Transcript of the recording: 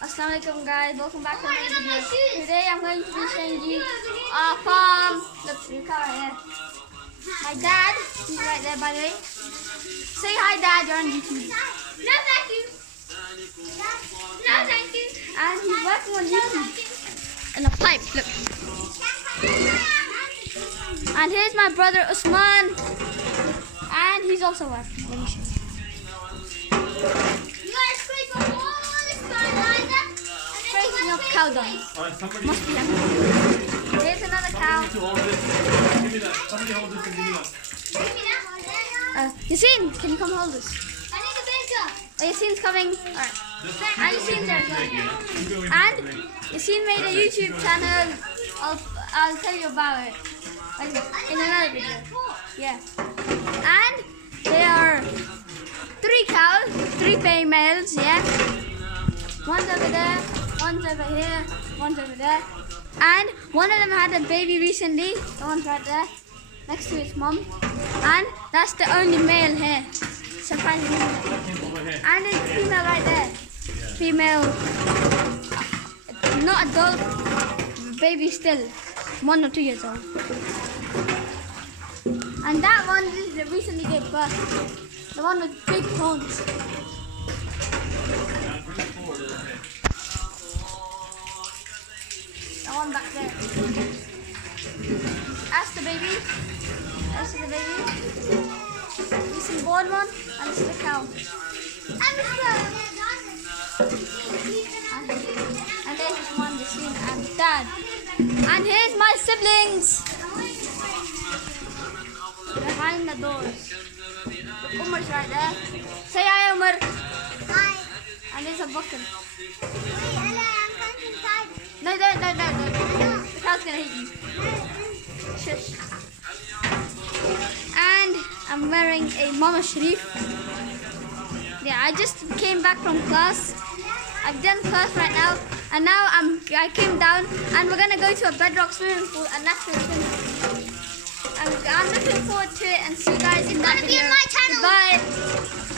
Assalamualaikum guys, welcome back to another video. Today I'm going to be showing you our farm. Look, you come right here. My dad, he's right there by the way. Say hi dad, you're on YouTube. No thank you. No thank you. And he's working on YouTube. And a pipe, look. And here's my brother Usman. And he's also working. Let me show you. You gotta scrape up all this fertilizer. Breaking up cow dung. Must be empty. Here's another cow. Give me that. Somebody hold this and give me that. Give me that. Yasin, can you come hold this? I need a bigger. Oh, Yasin's coming. Alright. And Yasin's there. You go in. And Yasin made a YouTube channel. I'll tell you about it in another video. Yeah. And there are 3 cows, 3 females, yeah. One's over there, one's over here, one's over there. And one of them had a baby recently. The one's right there, next to its mom. And that's the only male here. Surprisingly. And there's a female right there. Female, not adult, baby still, 1 or 2 years old. And that one recently gave birth. The one with big horns. That one back there. That's the baby. That's the baby. This is the born one, and this is the cow. And there's this one, the scene, and dad. And here's my siblings. Behind the doors. Umar's right there. Say hi, Umar. Hi. And there's a bucket. Wait, Ella, I'm coming inside. No, don't. The cow's gonna hit you. Shush. And I'm wearing a Mama Sharif. Yeah, I just came back from class. I've done class right now. And now I came down and we're gonna go to a bedrock swimming pool, a natural swimming pool. I'm looking forward to it and see you guys in that Gonna be video. on my channel. Goodbye.